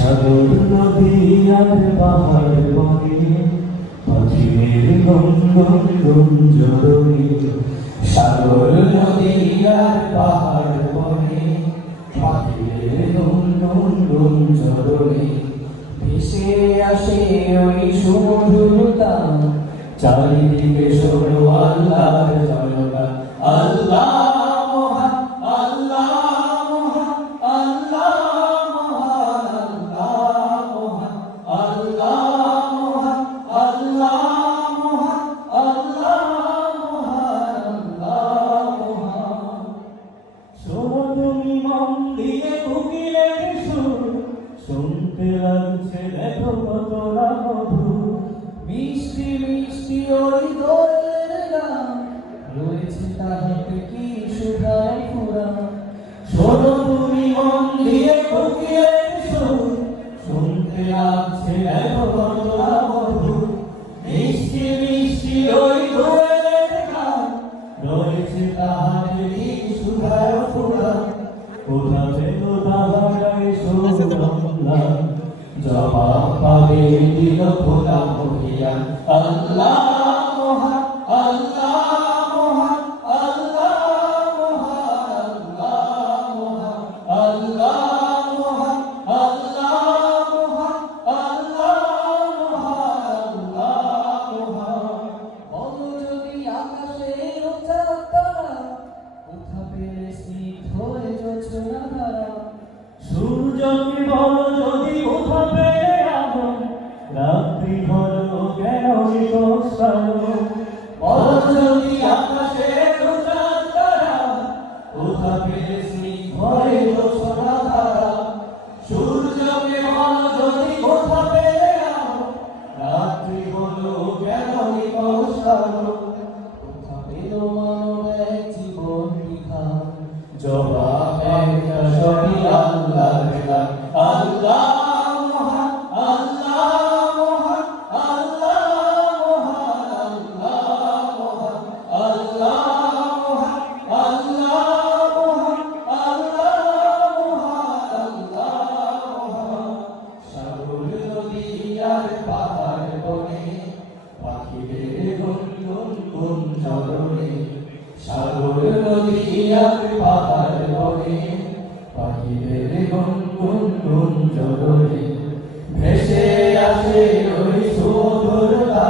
সাগর নদী আর পাহাড় বনে সাগর নদী আর পাহাড় বনে পাখিদের গঙ্গন গুঞ্জরণে ভেসে আসে ওই সমুদ্রতা চারিদিকে শোনো আল্লাহর মন দিয়ে কোকিলের সুর শুনতে লাগছে, দেখো কত না মিষ্টি মিষ্টি ওই দোলের গান। রয়েছে তাহাতে কি সুধায় ফুরা। দিল গোলাম হইয়া আল্লাহ সূর্য বিভজন বিভোর কেন বিভোর পরচন্দি আকাশে আর পাহাড় বনে, পাখিদের গুনগুন গুন চরণে সাগর নদী আর পাহাড় বনে, পাখিদের গুনগুন গুন চরণে ভেসে আসে ওই সুমধুর গান